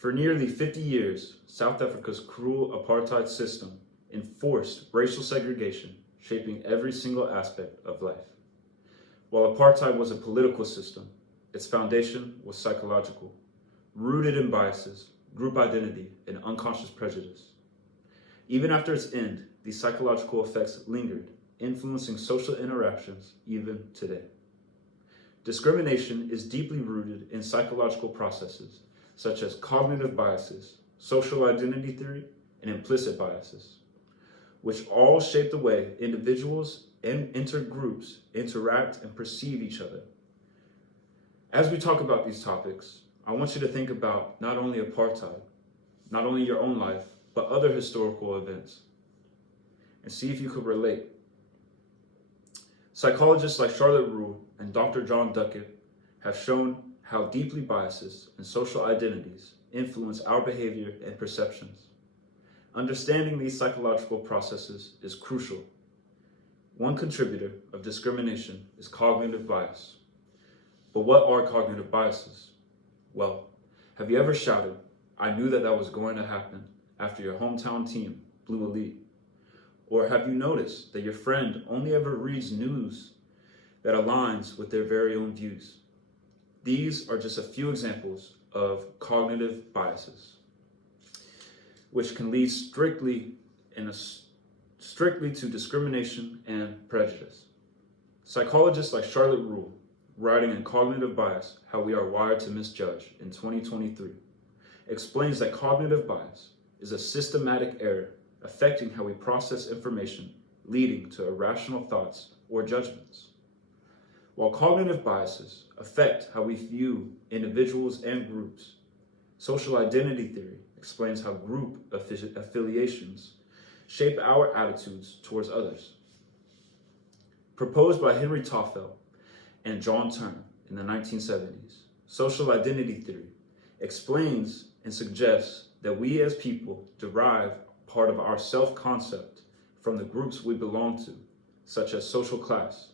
For nearly 50 years, South Africa's cruel apartheid system enforced racial segregation, shaping every single aspect of life. While apartheid was a political system, its foundation was psychological, rooted in biases, group identity, and unconscious prejudice. Even after its end, these psychological effects lingered, influencing social interactions even today. Discrimination is deeply rooted in psychological processes such as cognitive biases, social identity theory, and implicit biases, which all shape the way individuals and intergroups interact and perceive each other. As we talk about these topics, I want you to think about not only apartheid, not only your own life, but other historical events, and see if you could relate. Psychologists like Charlotte Rule and Dr. John Duckett have shown how deeply biases and social identities influence our behavior and perceptions. Understanding these psychological processes is crucial. One contributor of discrimination is cognitive bias. But what are cognitive biases? Well, have you ever shouted, "I knew that was going to happen," after your hometown team blew a lead? Or have you noticed that your friend only ever reads news that aligns with their very own views? These are just a few examples of cognitive biases, which can lead strictly to discrimination and prejudice. Psychologists like Charlotte Rule, writing in Cognitive Bias, How We Are Wired to Misjudge in 2023, explains that cognitive bias is a systematic error affecting how we process information, leading to irrational thoughts or judgments. While cognitive biases affect how we view individuals and groups, social identity theory explains how group affiliations shape our attitudes towards others. Proposed by Henry Toffel and John Turner in the 1970s, social identity theory explains and suggests that we as people derive part of our self-concept from the groups we belong to, such as social class,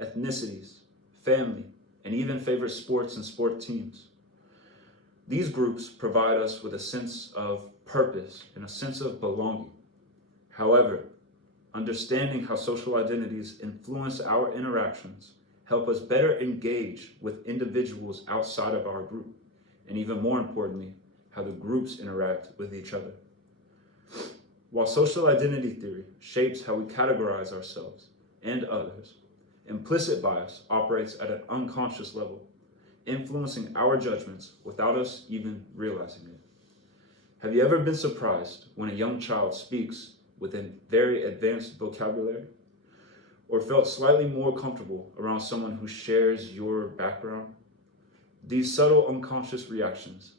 ethnicities, family, and even favorite sports and sport teams. These groups provide us with a sense of purpose and a sense of belonging. However, understanding how social identities influence our interactions help us better engage with individuals outside of our group, and even more importantly, how the groups interact with each other. While social identity theory shapes how we categorize ourselves and others, implicit bias operates at an unconscious level, influencing our judgments without us even realizing it. Have you ever been surprised when a young child speaks with a very advanced vocabulary, or felt slightly more comfortable around someone who shares your background? These subtle unconscious reactions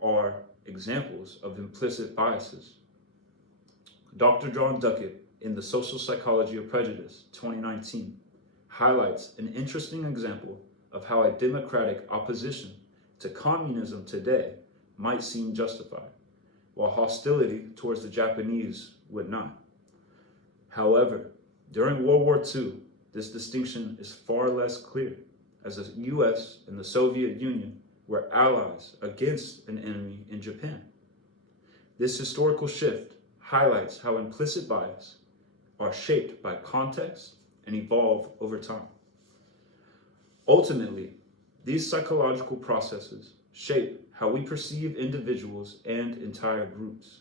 are examples of implicit biases. Dr. John Duckett, in The Social Psychology of Prejudice, 2019, highlights an interesting example of how a democratic opposition to communism today might seem justified, while hostility towards the Japanese would not. However, during World War II, this distinction is far less clear, as the US and the Soviet Union were allies against an enemy in Japan. This historical shift highlights how implicit bias are shaped by context and evolve over time. Ultimately, these psychological processes shape how we perceive individuals and entire groups,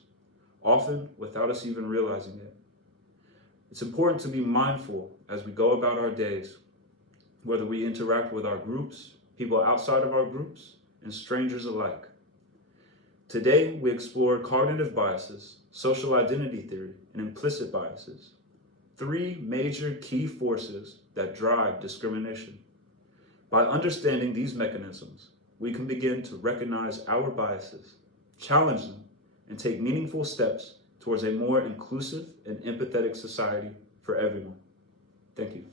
often without us even realizing it. It's important to be mindful as we go about our days, whether we interact with our groups, people outside of our groups, and strangers alike. Today, we explore cognitive biases, social identity theory, and implicit biases, three major key forces that drive discrimination. By understanding these mechanisms, we can begin to recognize our biases, challenge them, and take meaningful steps towards a more inclusive and empathetic society for everyone. Thank you.